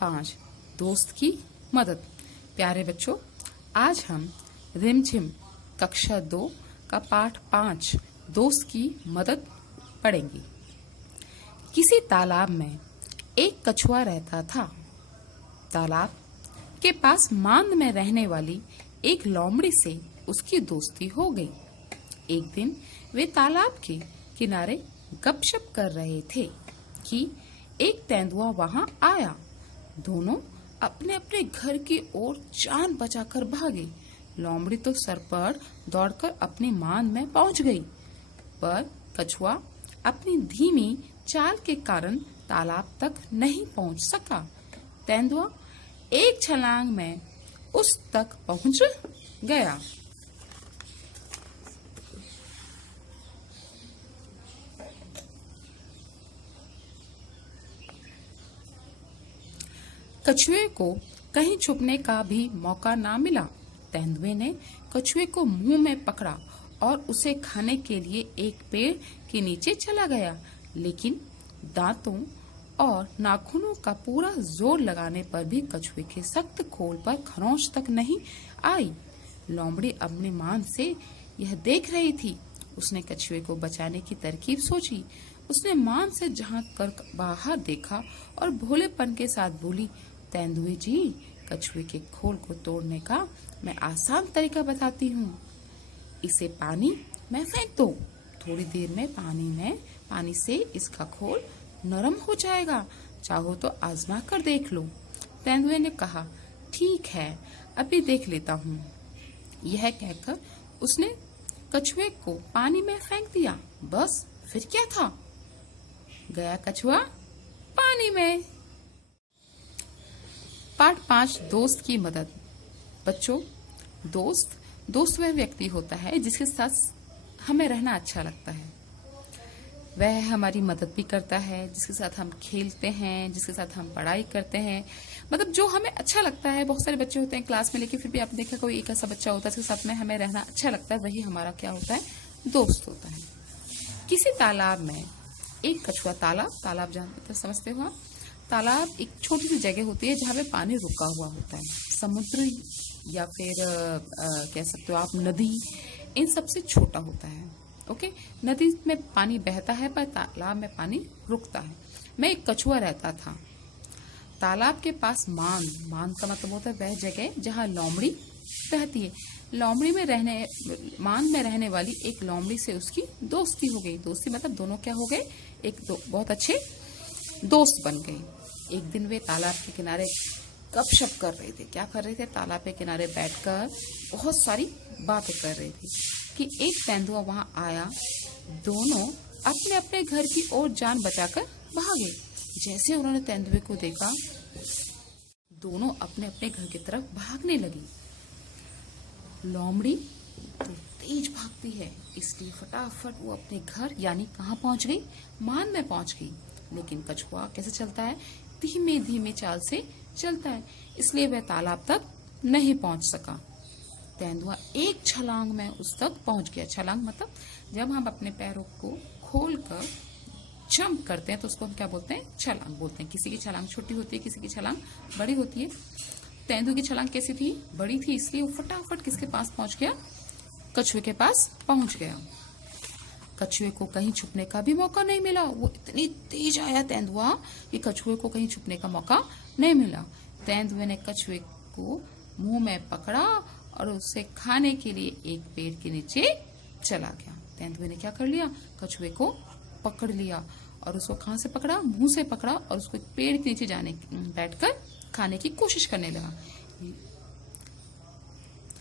5 दोस्त की मदद। प्यारे बच्चों, आज हम रिमझिम कक्षा 2 का पाठ 5 दोस्त की मदद पढ़ेंगे। किसी तालाब में एक कछुआ रहता था। तालाब के पास मांद में रहने वाली एक लोमड़ी से उसकी दोस्ती हो गई। एक दिन वे तालाब के किनारे गपशप कर रहे थे कि एक तेंदुआ वहां आया। दोनों अपने अपने घर की ओर जान बचाकर भागे। लोमड़ी तो सरपट दौड़कर अपनी मांद में पहुंच गई, पर कछुआ अपनी धीमी चाल के कारण तालाब तक नहीं पहुंच सका। तेंदुआ एक छलांग में उस तक पहुंच गया। कछुए को कहीं छुपने का भी मौका ना मिला। तेंदुए ने कछुए को मुंह में पकड़ा और उसे खाने के लिए एक पेड़ के नीचे चला गया, लेकिन दांतों और नाखूनों का पूरा जोर लगाने पर भी कछुए के सख्त खोल पर खरोंच तक नहीं आई। लोमड़ी अपनी मांद से यह देख रही थी। उसने कछुए को बचाने की तरकीब सोची। उसने मांद से झांक कर बाहर देखा और भोलेपन के साथ बोली, तेंदुए जी, कछुए के खोल को तोड़ने का मैं आसान तरीका बताती हूँ। इसे पानी में फेंक दो। थोड़ी देर में पानी से इसका खोल नरम हो जाएगा। चाहो तो आजमा कर देख लो। तेंदुए ने कहा, ठीक है, अभी देख लेता हूँ। यह कहकर उसने कछुए को पानी में फेंक दिया। बस फिर क्या था, गया कछुआ पानी में। पाठ 5 दोस्त की मदद। बच्चों, दोस्त वह व्यक्ति होता है जिसके साथ हमें रहना अच्छा लगता है। वह हमारी मदद भी करता है, जिसके साथ हम खेलते हैं, जिसके साथ हम पढ़ाई करते हैं, मतलब जो हमें अच्छा लगता है। बहुत सारे बच्चे होते हैं क्लास में, लेकिन फिर भी आपने देखा कोई एक ऐसा बच्चा होता है जिसके साथ में हमें रहना अच्छा लगता है, वही हमारा क्या होता है, दोस्त होता है। किसी तालाब में एक कछुआ, तालाब जानते समझते हो आप? तालाब एक छोटी सी जगह होती है जहाँ पे पानी रुका हुआ होता है। समुद्र या फिर कह सकते हो आप नदी, इन सबसे छोटा होता है। ओके, नदी में पानी बहता है पर तालाब में पानी रुकता है। मैं एक कछुआ रहता था। तालाब के पास मांद का मतलब होता है वह जगह जहाँ लोमड़ी रहती है। मांद में रहने वाली एक लोमड़ी से उसकी दोस्ती हो गई। दोस्ती मतलब दोनों क्या हो गए, बहुत अच्छे दोस्त बन गए। एक दिन वे तालाब के किनारे गपशप कर रहे थे। क्या कर रहे थे? तालाब के किनारे बैठकर बहुत सारी बातें कर रहे थे कि एक तेंदुआ वहां आया। दोनों अपने अपने घर की ओर जान बचाकर भागे। जैसे उन्होंने तेंदुए को देखा, दोनों अपने अपने घर की तरफ भागने लगी। लोमड़ी तो तेज भागती है, इसलिए फटाफट वो अपने घर यानी कहाँ पहुंच गई, मांद में पहुंच गई। लेकिन कछुआ कैसे चलता है? धीमे धीमे चाल से चलता है, इसलिए वह तालाब तक नहीं पहुंच सका। तेंदुआ एक छलांग में उस तक पहुंच गया। छलांग मतलब जब हम अपने पैरों को खोलकर जंप करते हैं तो उसको हम क्या बोलते हैं? छलांग बोलते हैं। किसी की छलांग छोटी होती है, किसी की छलांग बड़ी होती है। तेंदुए की छलांग कैसी थी? बड़ी थी, इसलिए वो फटाफट किसके पास पहुंच गया? कछुए के पास पहुंच गया। कछुए को कहीं छुपने का भी मौका नहीं मिला। वो इतनी तेज आया तेंदुआ कि कछुए को कहीं छुपने का मौका नहीं मिला। तेंदुए ने कछुए को मुंह में पकड़ा और उसे खाने के लिए एक पेड़ के नीचे चला गया। तेंदुए ने क्या कर लिया? कछुए को पकड़ लिया और उसको कहां से पकड़ा? मुंह से पकड़ा और उसको एक पेड़ के नीचे बैठकर खाने की कोशिश करने लगा।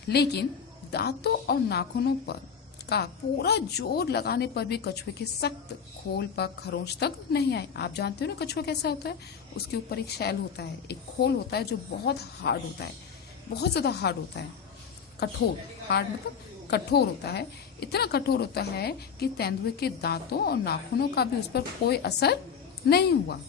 लेकिन दांतों और नाखूनों पर का पूरा जोर लगाने पर भी कछुए के सख्त खोल पर खरोंच तक नहीं आए। आप जानते हो ना कछुआ कैसा होता है? उसके ऊपर एक शैल होता है, एक खोल होता है जो बहुत हार्ड होता है, बहुत ज्यादा हार्ड होता है, कठोर। हार्ड मतलब कठोर होता है। इतना कठोर होता है कि तेंदुए के दांतों और नाखूनों का भी उस पर कोई असर नहीं हुआ।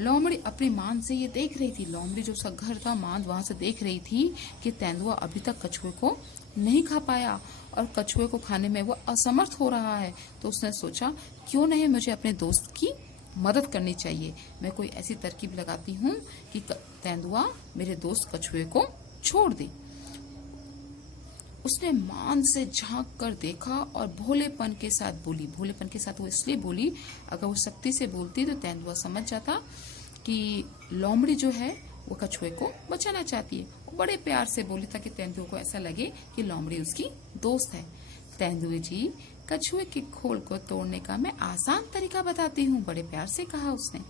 लोमड़ी अपनी मांद से ये देख रही थी। लोमड़ी जो उसका घर था, मांद, वहां से देख रही थी कि तेंदुआ अभी तक कछुए को नहीं खा पाया और कछुए को खाने में वो असमर्थ हो रहा है। तो उसने सोचा, क्यों नहीं मुझे अपने दोस्त की मदद करनी चाहिए। मैं कोई ऐसी तरकीब लगाती हूँ कि तेंदुआ मेरे दोस्त कछुए को छोड़ दे। उसने मान से झांक कर देखा और भोलेपन के साथ बोली। भोलेपन के साथ वो इसलिए बोली, अगर वो सख्ती से बोलती तो तेंदुआ समझ जाता कि लोमड़ी जो है वो कछुए को बचाना चाहती है। वो बड़े प्यार से बोली ताकि तेंदुए को ऐसा लगे कि लोमड़ी उसकी दोस्त है। तेंदुए जी, कछुए के खोल को तोड़ने का मैं आसान तरीका बताती हूँ, बड़े प्यार से कहा उसने।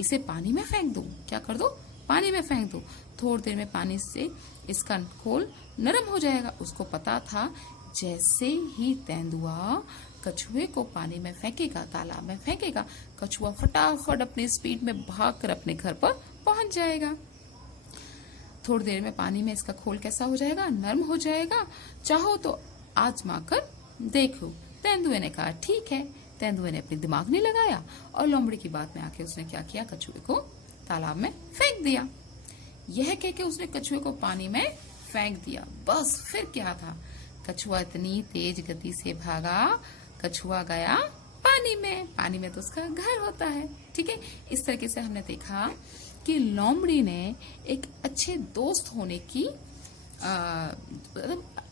इसे पानी में फेंक दो। क्या कर दो? पानी में फेंक दो। थोड़ी देर में पानी से इसका खोल नरम हो जाएगा। उसको पता था जैसे ही तेंदुआ कछुए को पानी में फेंकेगा, तालाब में फेंकेगा, कछुआ फटाफट अपनी स्पीड में भागकर अपने घर पर पहुंच जाएगा। थोड़ी देर में पानी में इसका खोल कैसा हो जाएगा? नरम हो जाएगा। चाहो तो आजमा कर देखो। तेंदुए ने कहा ठीक है। तेंदुए ने अपनी दिमाग नहीं लगाया और लोमड़ी की बात में आके उसने क्या किया? कछुए को तालाब में फेंक दिया। यह कह के उसने कछुए को पानी में फेंक दिया। बस फिर क्या था? कछुआ इतनी तेज गति से भागा, कछुआ गया पानी में। पानी में तो उसका घर होता है। ठीक है, इस तरीके से हमने देखा कि लोमड़ी ने एक अच्छे दोस्त होने की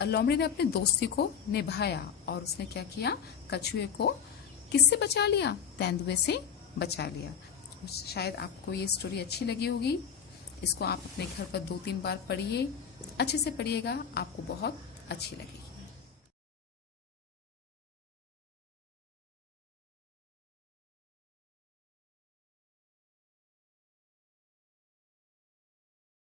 लोमड़ी ने अपनी दोस्ती को निभाया और उसने क्या किया? कछुए को किससे बचा लिया? तेंदुए से बचा लिया। शायद आपको ये स्टोरी अच्छी लगी होगी। इसको आप अपने घर पर 2-3 बार पढ़िए, अच्छे से पढ़िएगा, आपको बहुत अच्छी लगेगी।